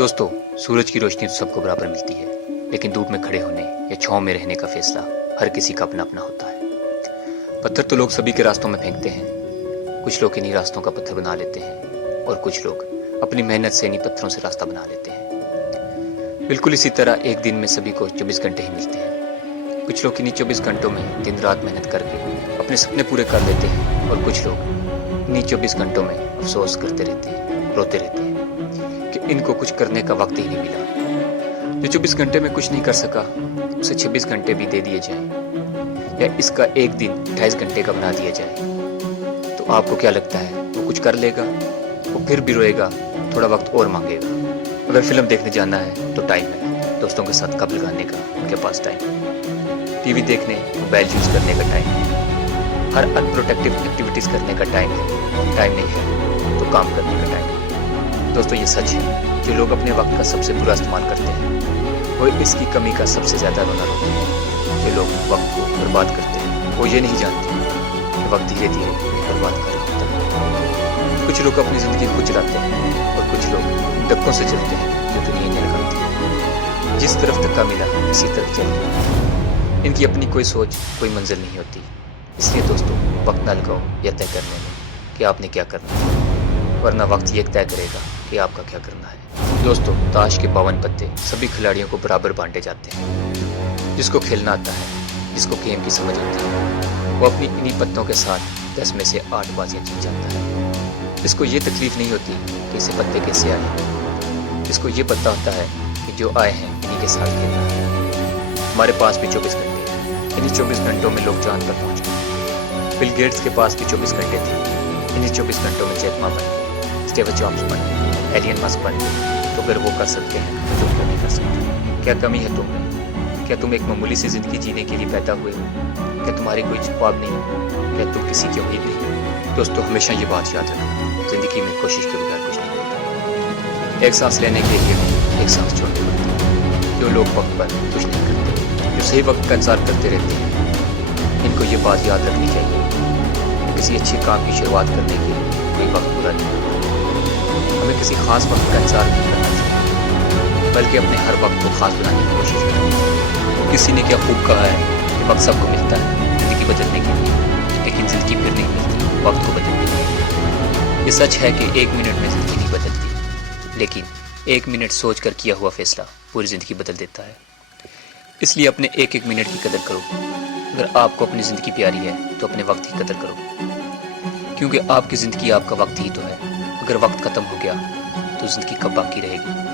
दोस्तों, सूरज की रोशनी तो सबको बराबर मिलती है, लेकिन धूप में खड़े होने या छांव में रहने का फैसला हर किसी का अपना अपना होता है। पत्थर तो लोग सभी के रास्तों में फेंकते हैं। कुछ लोग इन्हीं रास्तों का पत्थर बना लेते हैं और कुछ लोग अपनी मेहनत से इन्हीं पत्थरों से रास्ता बना लेते हैं। बिल्कुल इसी तरह एक दिन में सभी को 24 घंटे ही मिलते हैं। कुछ लोग इन्हीं 24 घंटों में दिन रात मेहनत करके अपने सपने पूरे कर लेते हैं और कुछ लोग इन्हीं 24 घंटों में अफसोस करते रहते हैं, रोते रहते हैं कि इनको कुछ करने का वक्त ही नहीं मिला। जो 24 घंटे में कुछ नहीं कर सका उसे 26 घंटे भी दे दिए जाएं या इसका एक दिन 28 घंटे का बना दिया जाए, तो आपको क्या लगता है वो कुछ कर लेगा? वो फिर भी रोएगा, थोड़ा वक्त और मांगेगा। अगर फिल्म देखने जाना है तो टाइम है, दोस्तों के साथ कब लगाने का उनके पास टाइम है, टीवी देखने, मोबाइल यूज करने का टाइम है, हर अनप्रोडक्टिव एक्टिविटीज करने का टाइम है। टाइम नहीं है तो काम करने का टाइम है। दोस्तों, ये सच है। जो लोग अपने वक्त का सबसे बुरा इस्तेमाल करते हैं वो इसकी कमी का सबसे ज़्यादा रोना रोते हैं। जो लोग वक्त को बर्बाद करते हैं वो ये नहीं जानते कि वक्त धीरे धीरे बर्बाद कर रहा होता है। कुछ लोग अपनी ज़िंदगी खुद चलाते हैं और कुछ लोग धक्कों से चलते हैं जो दुनिया ने लगाती है। जिस तरफ धक्का मिला इसी तरफ चलते हैं। इनकी अपनी कोई सोच, कोई मंजिल नहीं होती। इसलिए दोस्तों, वक्त न लगाओ यह तय करने में कि आपने क्या करना है, वरना वक्त ये तय करेगा कि आपका क्या करना है। दोस्तों, ताश के 52 पत्ते सभी खिलाड़ियों को बराबर बांटे जाते हैं। जिसको खेलना आता है, जिसको गेम की समझ होती है, वो अपनी इन्हीं पत्तों के साथ 10 में से 8 बाजियां जीत जाता है। जिसको ये तकलीफ नहीं होती कि इसे पत्ते कैसे आए, जिसको ये पता होता है कि जो आए हैं इन्हीं के साथ खेलना है। हमारे पास भी 24 घंटे हैं। इन्हीं 24 घंटों में लोग चांद पर पहुँच गए। बिल गेट्स के पास भी 24 घंटे थे। इन्हीं 24 घंटों में जैक मा बन गए, स्टीव जॉब्स बन गए, एलियन मस्क बन गए। तो अगर वो कर सकते हैं तो तुम क्यों नहीं कर सकते? क्या कमी है तुम में? क्या तुम एक मामूली सी जिंदगी जीने के लिए पैदा हुए हो? क्या तुम्हारी कोई ख्वाब नहीं? क्या तुम किसी की उम्मीद नहीं? दोस्तों, हमेशा ये बात याद रखना, जिंदगी में कोशिश के बगैर कुछ नहीं होता। एक सांस लेने के लिए एक सांस छोड़नी पड़ती है। जो लोग वक्त पर कुछ नहीं करते, जो सही वक्त का इंतजार करते रहते हैं, इनको ये बात याद रखनी चाहिए। किसी अच्छे काम की शुरुआत करने के लिए कोई वक्त पूरा नहीं होता। हमें किसी खास वक्त का इंतजार नहीं करना चाहिए, बल्कि अपने हर वक्त को खास बनाने की कोशिश करनी चाहिए। किसी ने क्या खूब कहा है कि वक्त सबको मिलता है ज़िंदगी बदलने के लिए, लेकिन ज़िंदगी फिर नहीं मिलती वक्त को बदलने के लिए। ये सच है कि 1 मिनट में ज़िंदगी नहीं बदलती, लेकिन 1 मिनट सोच कर किया हुआ फैसला पूरी ज़िंदगी बदल देता है। इसलिए अपने एक एक मिनट की कदर करो। अगर आपको अपनी ज़िंदगी प्यारी है तो अपने वक्त की कदर करो, क्योंकि आपकी ज़िंदगी आपका वक्त ही तो है। अगर वक्त ख़त्म हो गया तो ज़िंदगी कब बाकी रहेगी?